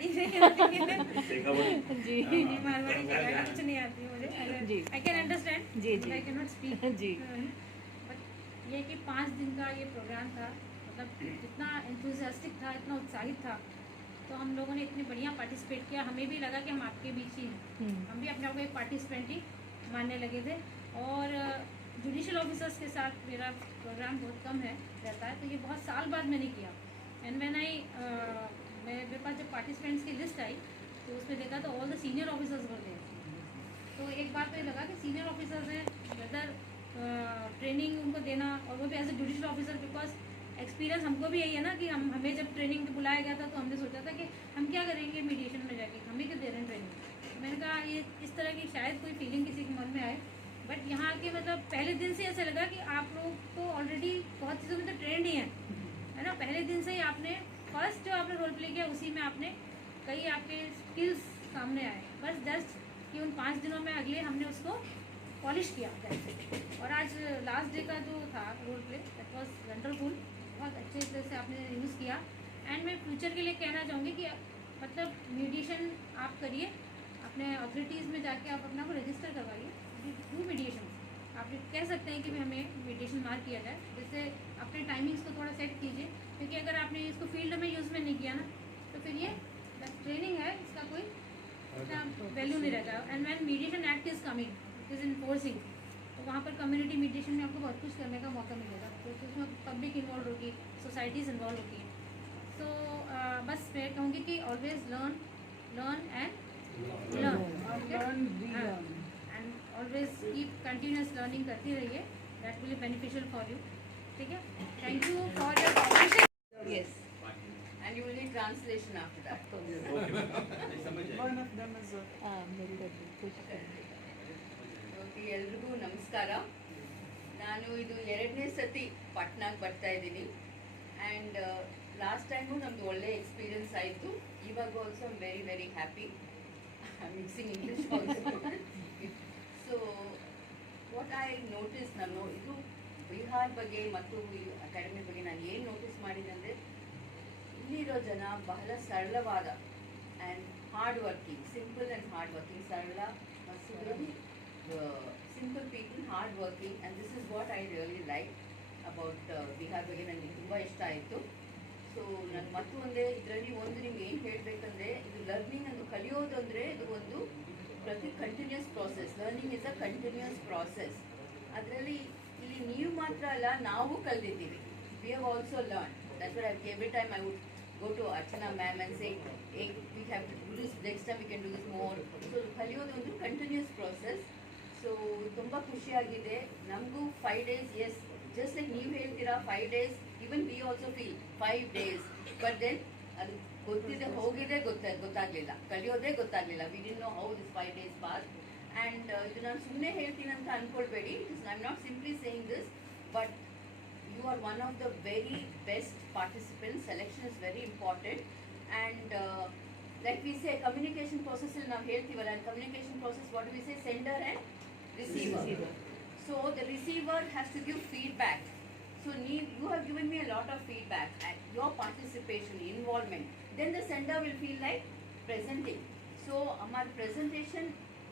मारवाड़ी नहीं आती है जी मारवाड़ी जगह कुछ नहीं आती है मुझे जी आई कैन अंडरस्टैंड जी जी आई कैन नॉट स्पीक जी बट ये कि 5 दिन का ये प्रोग्राम था, मतलब इतना एंथुसियास्टिक था, इतना उत्साहित था, तो हम लोगों ने इतनी बढ़िया पार्टिसिपेट किया, हमें भी लगा कि हम आपके बीच ही हैं, हम भी अपने आप को एक पार्टिसिपेंट ही मानने लगे थे। और जुडिशल ऑफिसर्स के साथ मेरा प्रोग्राम बहुत कम है रहता है, तो ये बहुत साल बाद मैंने किया। एंड मैन आई मेरे पास जब पार्टिसिपेंट्स की लिस्ट आई तो उसमें देखा तो all the senior officers were there. तो एक बात तो ये लगा कि सीनियर ऑफिसर्स हैं, वेदर ट्रेनिंग उनको देना, और वो भी as a judicial officer, because experience हमको भी यही है ना कि हमें जब ट्रेनिंग पे बुलाया गया था तो हमने सोचा था कि हम क्या करेंगे मीडिएशन में जाके, हमें क्यों दे रहे हैं ट्रेनिंग। तो मैंने कहा ये इस तरह की शायद कोई फीलिंग किसी के मन में आए, बट यहाँ के मतलब पहले दिन से ऐसा लगा कि आप लोग तो ऑलरेडी बहुत चीज़ों में तो ट्रेंड ही हैं, है ना। पहले दिन से ही आपने फर्स्ट जो आपने रोल प्ले किया उसी में आपने कई आपके स्किल्स सामने आए, बस जस्ट कि उन 5 दिनों में अगले हमने उसको पॉलिश किया जैसे। और आज लास्ट डे का जो था role play that was wonderful, बहुत अच्छे तरह से आपने यूज़ किया। एंड मैं फ्यूचर के लिए कहना चाहूँगी कि मतलब मीडिएशन आप करिए, अपने अथॉरिटीज़ में जाके आप अपना को रजिस्टर करवाइए, डू मीडिएशन। आप कह सकते हैं कि हमें मीडिएशन मार्क किया जाए, जिससे अपने टाइमिंग्स को थोड़ा सेट कीजिए, क्योंकि अगर आपने इसको फील्ड में यूज़ में नहीं किया ना तो फिर ये बस ट्रेनिंग है, इसका कोई वैल्यू नहीं रहता। And when mediation act is coming, it is enforcing, तो वहाँ पर कम्युनिटी मीडिएशन में आपको बहुत कुछ करने का मौका मिलेगा, तो उसमें पब्लिक इन्वॉल्व होगी, सोसाइटीज़ इन्वॉल्व होती हैं। तो बस मैं कहूँगी कि always learn and learn and always keep continuous learning करती रहिए, that will be beneficial for you. ठीक है, thank you for your cooperation. yes And you will need translation after that. मेरी खुश Okay, ಎಲ್ರಿಗೂ ನಮಸ್ಕಾರ. ನಾನು ಇದು 2ನೇ ಸತಿ ಪಟ್ನಾಗೆ ಬರ್ತಾ ಇದ್ದೀನಿ. ಆ್ಯಂಡ್ ಲಾಸ್ಟ್ ಟೈಮು ನಮ್ಮದು ಒಳ್ಳೆ ಎಕ್ಸ್ಪೀರಿಯನ್ಸ್ ಆಯಿತು. ಇವಾಗ also I'm very very happy. I mixing English also. So what I notice, ನಾನು ಇದು ಬಿಹಾರ್ ಬಗ್ಗೆ ಮತ್ತು ಈ ಅಕಾಡೆಮಿ ಬಗ್ಗೆ ನಾನು ಏನು ನೋಟಿಸ್ ಮಾಡಿದೆ ಅಂದರೆ, ಇಲ್ಲಿರೋ ಜನ ಬಹಳ ಸರಳವಾದ and hard working, simple and hard working, ಸರಳ ಮತ್ತು very simple people, hard working, and this is what I really like about Bihar ಬಗ್ಗೆ. ನನಗೆ ತುಂಬ ಇಷ್ಟ ಆಯಿತು. ಸೊ ನಾನು ಮತ್ತು ಒಂದೇ ಇದರಲ್ಲಿ ಒಂದು ನಿಮ್ಗೆ ಏನು ಹೇಳಬೇಕಂದ್ರೆ, ಇದು ಲರ್ನಿಂಗ್ ಅಂದು ಕಲಿಯೋದು ಅಂದರೆ ಇದು ಒಂದು continuous process. Learning is a continuous process. ಅದರಲ್ಲಿ ಇಲ್ಲಿ ನೀವು ಮಾತ್ರ ಅಲ್ಲ, ನಾವು ಕಲಿತಿದ್ದೀವಿ. We have also learn. That's what every time I would go to Archana ma'am and say, hey, we have to do this, next time we can do this more. So ಕಲಿಯೋದು ಒಂದು continuous process. So ತುಂಬ ಖುಷಿಯಾಗಿದೆ ನಮಗೂ. 5 days, S, just like ನೀವು ಹೇಳ್ತೀರಾ 5 days, even we also feel 5 days, but then ಅದು ಗೊತ್ತಿದೆ ಹೋಗಿದೆ ಗೊತ್ತಾಗಲಿಲ್ಲ, ಕಲಿಯೋದೇ ಗೊತ್ತಾಗಲಿಲ್ಲ. We didn't know how this 5 days pass. And ಇದು ನಾನು ಸುಮ್ಮನೆ ಹೇಳ್ತೀನಿ ಅಂತ ಅಂದ್ಕೊಳ್ಬೇಡಿ. I am not simply saying this, but you are one of the very best participants. Selection is very important, and like we say, communication process il nav heltivalla, and communication process, what do we say, sender and receiver. So the receiver has to give feedback. So you have given me a lot of feedback and your participation, involvement, then the sender will feel like presenting. So our presentation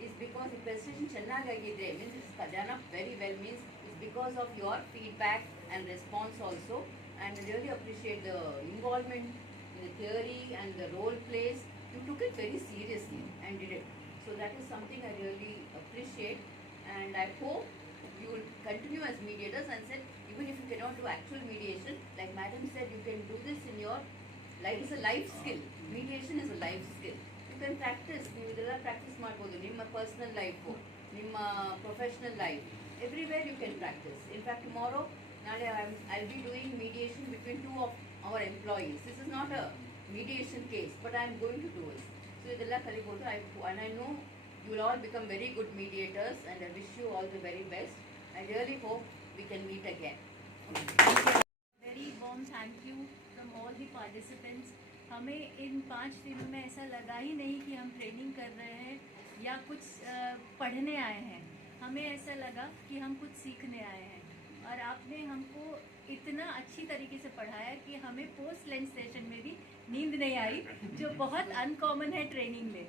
is because the presentation chennagagide means it's done up very well, means it's because of your feedback and response also. And I really appreciate the involvement in the theory and the role plays. You took it very seriously and did it. So that is something I really appreciate, and I hope you will continue as mediators. And said, even if you cannot do actual mediation, like madam said, you can do this in your life. It's a life skill. Mediation is a life skill. You can practice. ನೀವು ಇದೆಲ್ಲ practice ಮಾಡ್ಬೋದು ನಿಮ್ಮ personal life, ನಿಮ್ಮ professional life, everywhere you can practice. In fact, tomorrow I'll be doing mediation between 2 of our employees. This is not a mediation case, but I'm going to do it. So idella kalibodu, and I know you will all become very good mediators, and I wish you all the very best. I really hope we can meet again. Very warm thank you from all the participants. हमें इन 5 दिनों में ऐसा लगा ही नहीं कि हम training कर रहे हैं या कुछ पढ़ने आए हैं. हमें ऐसा लगा कि हम कुछ सीखने आए हैं, और आपने हमको इतना अच्छी तरीके से पढ़ाया कि हमें पोस्ट लंच सेशन में भी नींद नहीं आई, जो बहुत अनकॉमन है ट्रेनिंग में।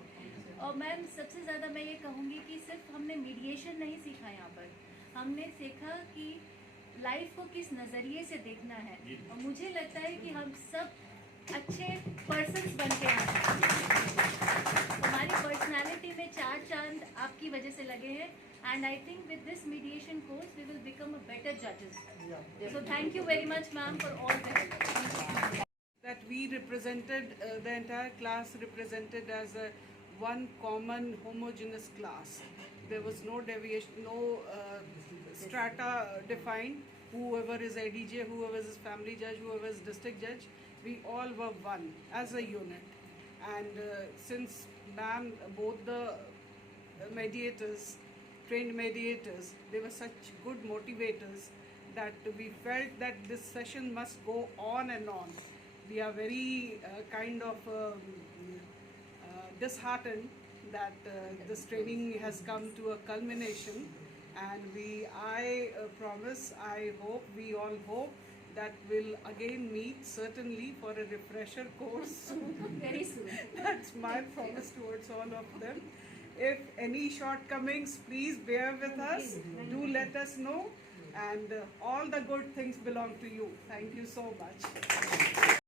और मैम सबसे ज़्यादा मैं ये कहूँगी कि सिर्फ हमने मीडिएशन नहीं सीखा यहाँ पर, हमने सीखा कि लाइफ को किस नज़रिए से देखना है। और मुझे लगता है कि हम सब अच्छे पर्सन्स बन के आए हैं। हमारी पर्सनालिटी में 4 चांद आपकी वजह से लगे हैं, and I think with this mediation course we will become a better जजेस। So thank you very much ma'am for all the help. That we represented, the entire class represented as a one common homogeneous class. There was no deviation, no strata defined. Whoever is ADJ, whoever is family judge, whoever is district judge, we all were one as a unit. And since ma'am, both the mediators, trained mediators, they were such good motivators that we felt that this session must go on and on. We are very kind of disheartened that this training has come to a culmination, and I promise, I hope, we all hope that we'll again meet certainly for a refresher course soon. Very soon. That's my promise towards all of them. If any shortcomings, please bear with us. Do let us know, and all the good things belong to you. Thank you so much.